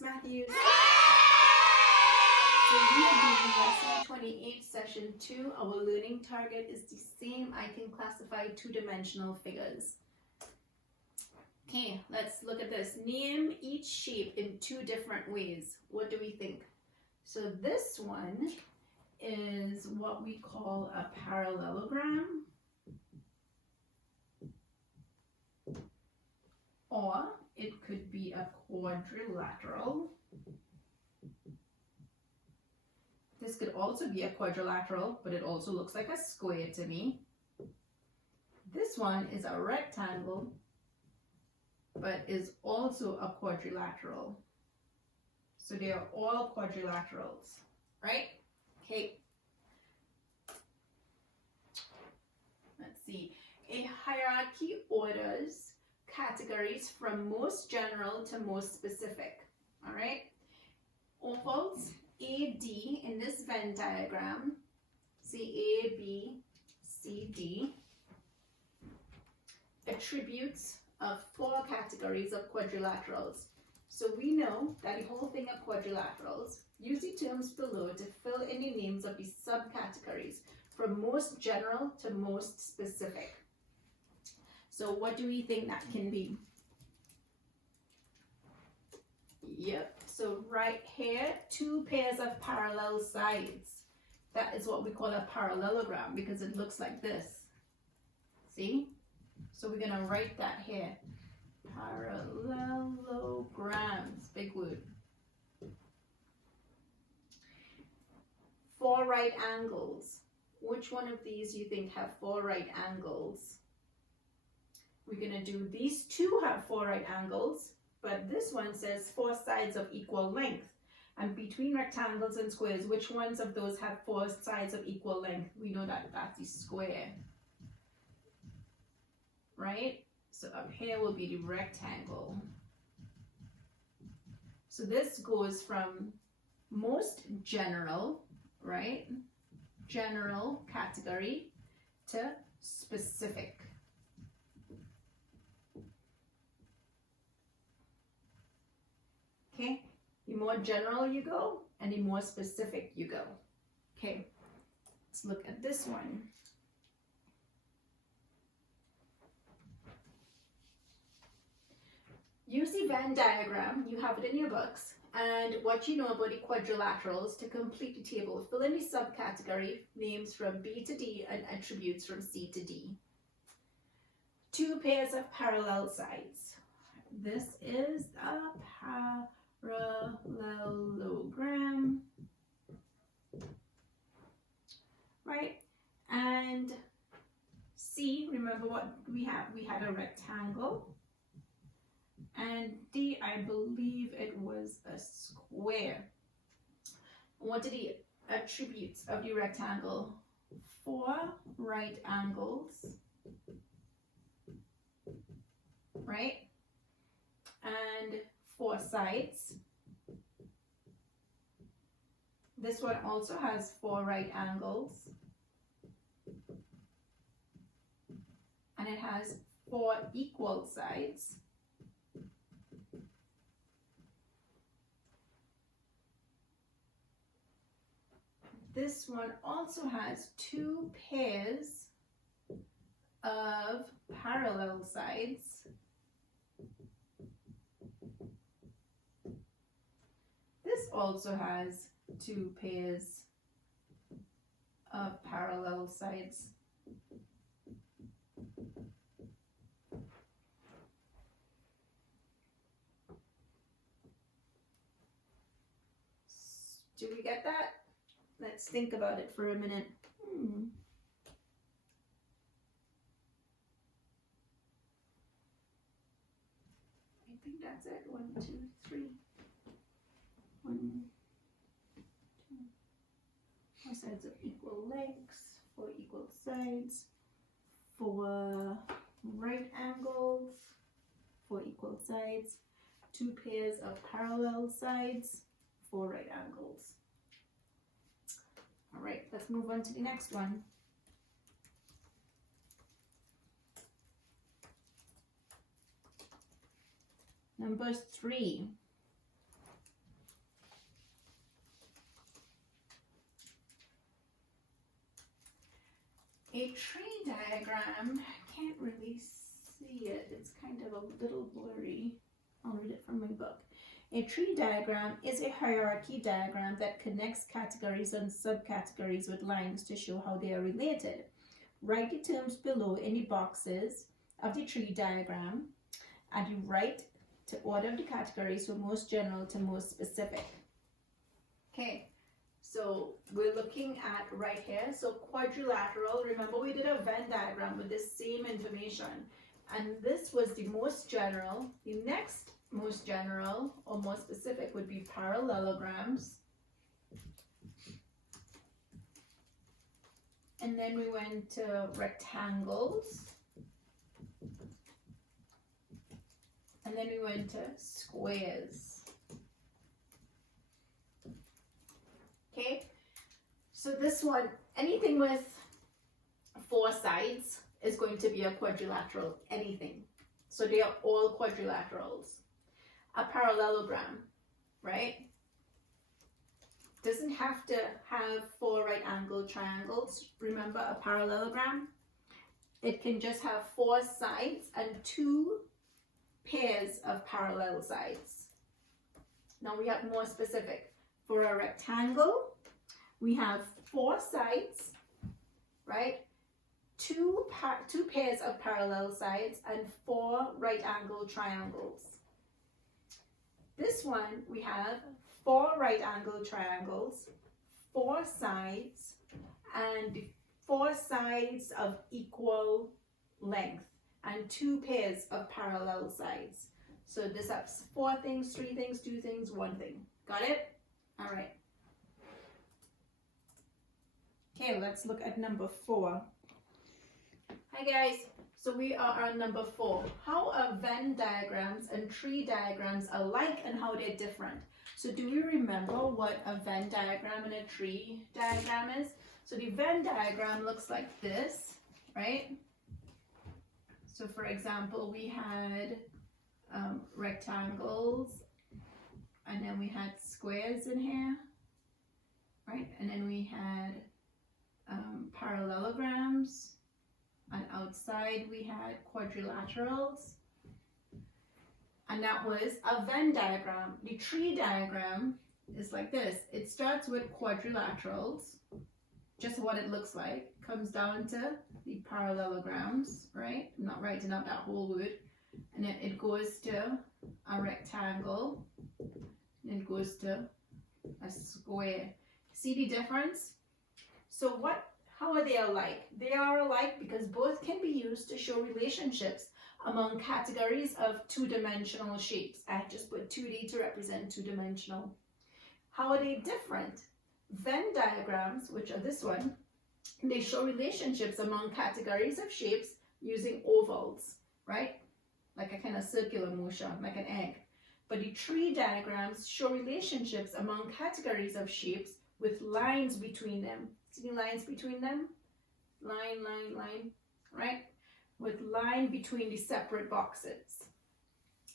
Miss Matthews. So we are doing lesson 28, session 2. Our learning target is the same. I can classify two-dimensional figures. Okay, let's look at this. Name each shape in two different ways. What do we think? So this one is what we call a parallelogram, or it could be a quadrilateral. This could also be a quadrilateral, but it also looks like a square to me. This one is a rectangle, but is also a quadrilateral. So they are all quadrilaterals, right? Okay. Let's see. A hierarchy orders categories from most general to most specific, all right? Ovals AD in this Venn diagram, see A, B, C, D, attributes of 4 categories of quadrilaterals. So we know that the whole thing of quadrilaterals, use the terms below to fill in the names of the subcategories from most general to most specific. So what do we think that can be? Yep, so right here, 2 pairs of parallel sides. That is what we call a parallelogram because it looks like this. See? So we're going to write that here. Parallelograms, big word. 4 right angles. Which one of these you think have 4 right angles? We're going to do these 2 have 4 right angles, but this one says 4 sides of equal length. And between rectangles and squares, which ones of those have 4 sides of equal length? We know that that's the square, right? So up here will be the rectangle. So this goes from most general, right? General category to specific. Okay, the more general you go and the more specific you go. Okay, let's look at this one. Use the Venn diagram, you have it in your books, and what you know about the quadrilaterals to complete the table. Fill in the subcategory names from B to D and attributes from C to D. 2 pairs of parallel sides. This is a parallelogram, right? And C, remember what we have? We had a rectangle. And D, I believe it was a square. What are the attributes of the rectangle? 4 right angles, right? And 4 sides. This one also has 4 right angles. And it has 4 equal sides. This one also has 2 pairs of parallel sides. This also has 2 pairs of parallel sides. Do we get that? Let's think about it for a minute. I think that's it. 1, 2, 3. 1, 2. 4 sides of equal lengths, 4 equal sides, 4 right angles, 4 equal sides, 2 pairs of parallel sides, 4 right angles. All right, let's move on to the next one. Number 3. diagram, I can't really see it. It's kind of a little blurry. I'll read it from my book. A tree diagram is a hierarchy diagram that connects categories and subcategories with lines to show how they are related. Write the terms below in the boxes of the tree diagram, and you write to order the categories from most general to most specific. Okay, so we're looking at right here. So quadrilateral, remember we did a Venn diagram with this same information. And this was the most general. The next most general or more specific would be parallelograms. And then we went to rectangles. And then we went to squares. Okay, so this one, anything with 4 sides is going to be a quadrilateral, anything. So they are all quadrilaterals. A parallelogram, right? Doesn't have to have 4 right angle triangles. Remember a parallelogram? It can just have 4 sides and 2 pairs of parallel sides. Now we have more specific. For a rectangle, we have 4 sides, right? 2 pairs of parallel sides and 4 right angle triangles. This one, we have 4 right angle triangles, 4 sides, and 4 sides of equal length, and 2 pairs of parallel sides. So this has 4 things, 3 things, 2 things, 1 thing. Got it? All right. Okay, let's look at number 4. Hi guys, so we are on number 4. How are Venn diagrams and tree diagrams alike and how they're different? So do you remember what a Venn diagram and a tree diagram is? So the Venn diagram looks like this, right? So for example, we had rectangles, and then we had squares in here, right? And then we had parallelograms, and outside we had quadrilaterals. And that was a Venn diagram. The tree diagram is like this. It starts with quadrilaterals, just what it looks like, comes down to the parallelograms, right? I'm not writing out that whole word. And then it goes to a rectangle, and it goes to a square. See the difference? So how are they alike? They are alike because both can be used to show relationships among categories of 2-dimensional shapes. I just put 2D to represent 2-dimensional. How are they different? Venn diagrams, which are this one, they show relationships among categories of shapes using ovals, right? Like a kind of circular motion, like an egg. But the tree diagrams show relationships among categories of shapes with lines between them. See the lines between them? Line, line, line, right? With line between the separate boxes.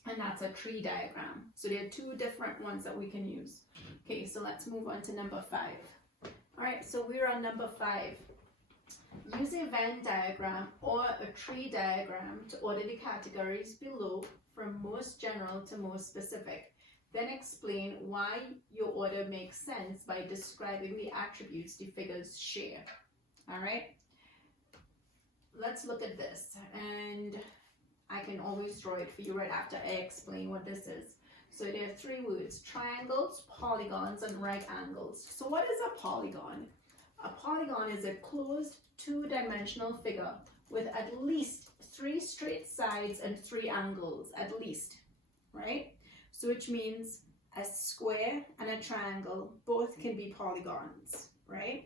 And that's a tree diagram. So there are 2 different ones that we can use. Okay, so let's move on to number 5. All right, so we're on number 5. Use a Venn diagram or a tree diagram to order the categories below from most general to most specific. Then explain why your order makes sense by describing the attributes the figures share. All right, let's look at this, and I can always draw it for you right after I explain what this is. So there are 3 words: triangles, polygons, and right angles. So what is a polygon? A polygon is a closed 2-dimensional figure with at least 3 straight sides and 3 angles, at least, right? So which means a square and a triangle both can be polygons, right?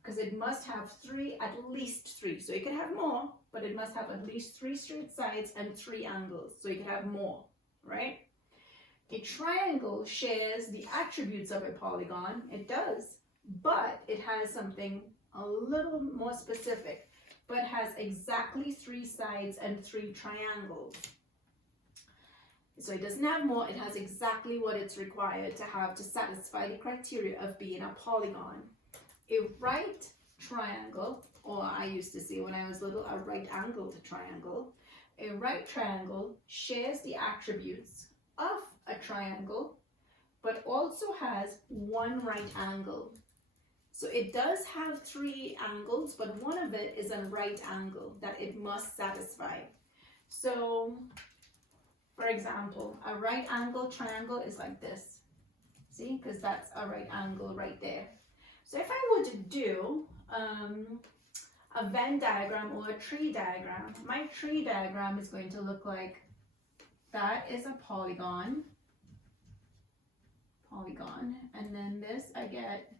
Because it must have 3, at least 3. So you can have more, but it must have at least 3 straight sides and 3 angles. So you can have more, right? A triangle shares the attributes of a polygon. It does, but it has something a little more specific, but has exactly 3 sides and 3 triangles. So it doesn't have more, it has exactly what it's required to have to satisfy the criteria of being a polygon. A right triangle or I used to say when I was little, a right-angled triangle. A right triangle shares the attributes of a triangle, but also has one right angle. So it does have three angles, but one of it is a right angle that it must satisfy. So, for example, a right angle triangle is like this. See, because that's a right angle right there. So if I were to do a Venn diagram or a tree diagram, my tree diagram is going to look like that is a polygon, and then this I get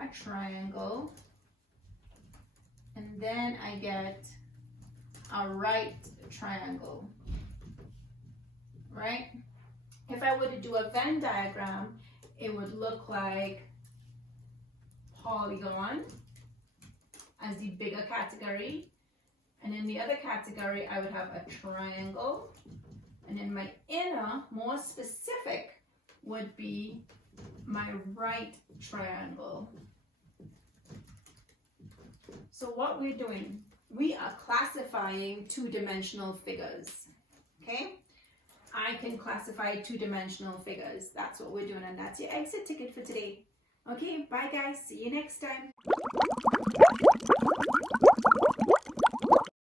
a triangle, and then I get a right triangle, right? If I were to do a Venn diagram, it would look like polygon as the bigger category, and in the other category I would have a triangle, and in my inner, more specific, would be my right triangle. So what we're doing, we are classifying two-dimensional figures, okay? I can classify two-dimensional figures. That's what we're doing, and that's your exit ticket for today. Okay, bye guys, see you next time.